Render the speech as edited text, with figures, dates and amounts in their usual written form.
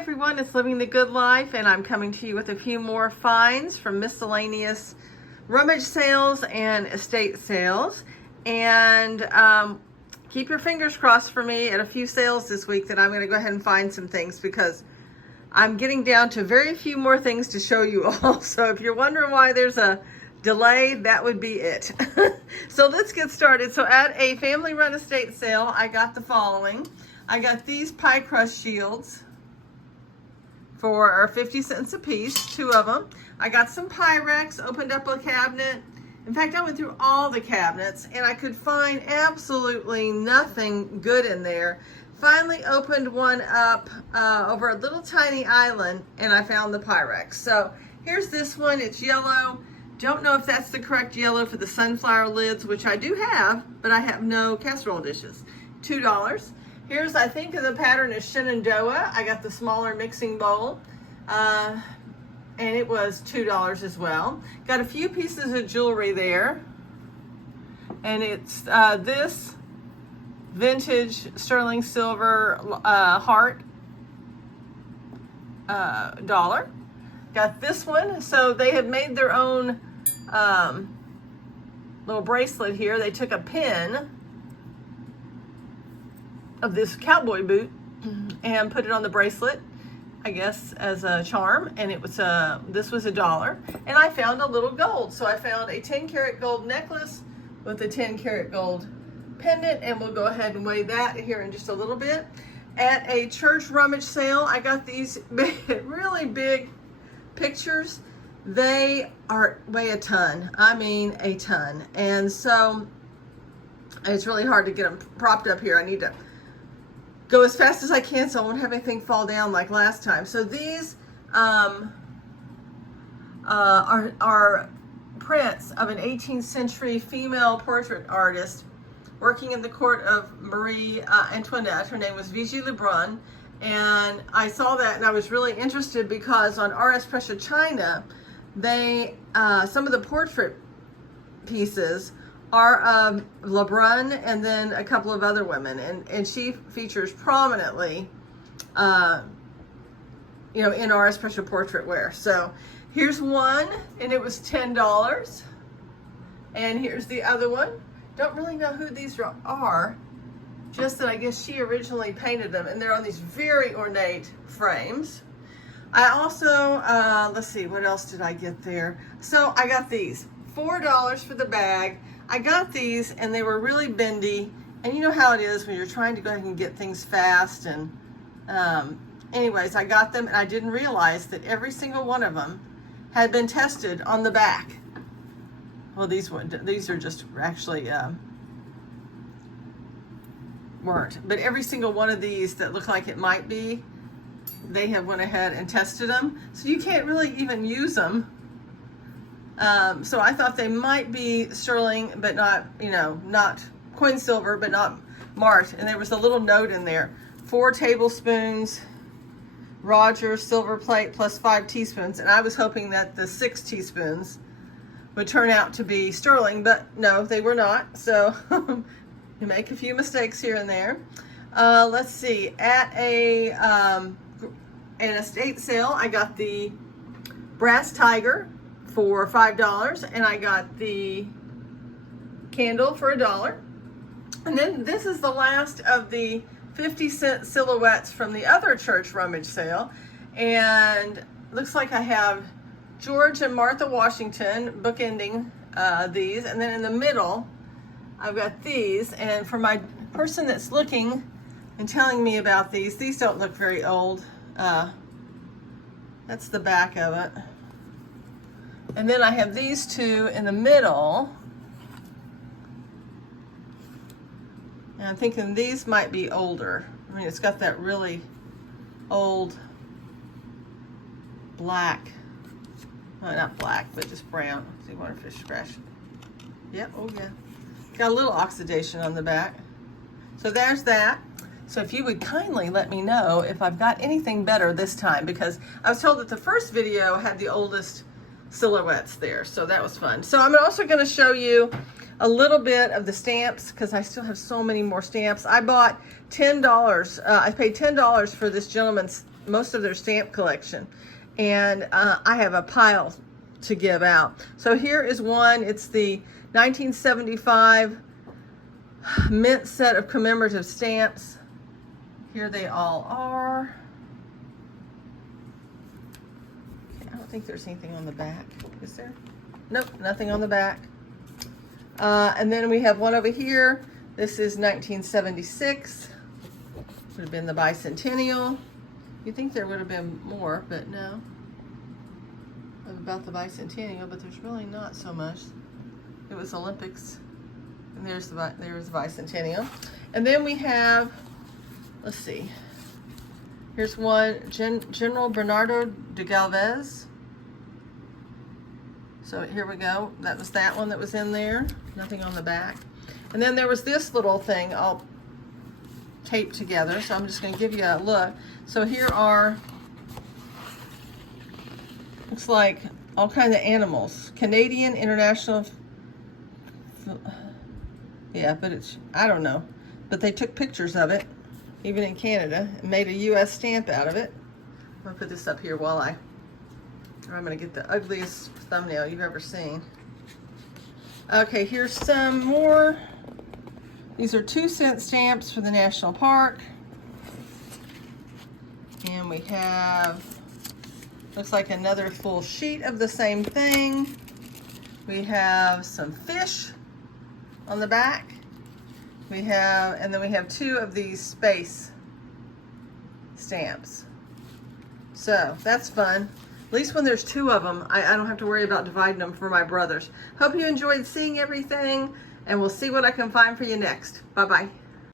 everyone, it's Living the Good Life, and I'm coming to you with a few more finds from miscellaneous rummage sales and estate sales. And keep your fingers crossed for me at a few sales this week that I'm going to go ahead and find some things, because I'm getting down to very few more things to show you all. So if you're wondering why there's a delay, that would be it. So let's get started. So at a family run estate sale, I got the following. I got these pie crust shields for 50 cents a piece, 2 of them. I got some Pyrex, opened up a cabinet. In fact, I went through all the cabinets and I could find absolutely nothing good in there. Finally opened one up over a little tiny island and I found the Pyrex. So here's this one, it's yellow. Don't know if that's the correct yellow for the sunflower lids, which I do have, but I have no casserole dishes. $2. Here's, I think the pattern is Shenandoah. I got the smaller mixing bowl, and it was $2 as well. Got a few pieces of jewelry there, and it's this vintage sterling silver heart dollar. Got this one. So they had made their own little bracelet here. They took a pin of this cowboy boot and put it on the bracelet, I guess as a charm, and it was this was $1. And I found a little gold. So I found a 10-karat gold necklace with a 10-karat gold pendant, and we'll go ahead and weigh that here in just a little bit. At a church rummage sale, I got these really big pictures. They weigh a ton. I mean a ton. And so it's really hard to get them propped up here. I need to go as fast as I can so I won't have anything fall down like last time. So these are prints of an 18th century female portrait artist working in the court of Marie Antoinette. Her name was Vigie Lebrun. And I saw that and I was really interested because on RS Pressure China, they some of the portrait pieces are of Lebrun and then a couple of other women, and she features prominently in RS Pressure portrait wear. So here's one, and it was $10, and here's the other one. Don't really know who these are, just that I guess she originally painted them, and they're on these very ornate frames. I also, let's see, what else did I get there? So I got these, $4 for the bag. I got these and they were really bendy, and you know how it is when you're trying to go ahead and get things fast. And anyways, I got them and I didn't realize that every single one of them had been tested on the back. Well, these are just actually weren't, but every single one of these that look like it might be, they have went ahead and tested them, so you can't really even use them. So I thought they might be sterling, but not, not coin silver, but not marked. And there was a little note in there: 4 tablespoons Rogers silver plate plus 5 teaspoons. And I was hoping that the 6 teaspoons would turn out to be sterling, but no, they were not. So you make a few mistakes here and there. Let's see, at an estate sale, I got the brass tiger for $5, and I got the candle for $1. And then this is the last of the 50-cent silhouettes from the other church rummage sale, and looks like I have George and Martha Washington bookending these, and then in the middle I've got these. And for my person that's looking and telling me about these don't look very old. That's the back of it. And then I have these 2 in the middle. And I'm thinking these might be older. I mean, it's got that really old black, well, not black, but just brown. See, waterfish scratch. Yep, oh yeah. Got a little oxidation on the back. So there's that. So if you would kindly let me know if I've got anything better this time, because I was told that the first video had the oldest silhouettes there, so that was fun. So I'm also going to show you a little bit of the stamps, because I still have so many more stamps. I bought $10. I paid $10 for this gentleman's most of their stamp collection. And I have a pile to give out. So here is one. It's the 1975 mint set of commemorative stamps. Here they all are. Okay, I don't think there's anything on the back. Is there? Nope, nothing on the back. And then we have one over here. This is 1976. Would have been the bicentennial. You'd think there would have been more, but no. About the bicentennial, but there's really not so much. It was Olympics, and there's the bicentennial. And then we have, let's see, here's one, General Bernardo de Galvez. So here we go. That was that one that was in there. Nothing on the back. And then there was this little thing all taped together. So I'm just going to give you a look. So here are, looks like all kinds of animals. Canadian International, yeah, but it's, I don't know. But they took pictures of it, even in Canada, and made a U.S. stamp out of it. I'm going to put this up here while I'm going to get the ugliest thumbnail you've ever seen. Okay, here's some more. These are 2-cent stamps for the National Park. And we have, looks like another full sheet of the same thing. We have some fish on the back. We have, and then we have 2 of these space stamps. So that's fun. At least when there's 2 of them, I don't have to worry about dividing them for my brothers. Hope you enjoyed seeing everything, and we'll see what I can find for you next. Bye-bye.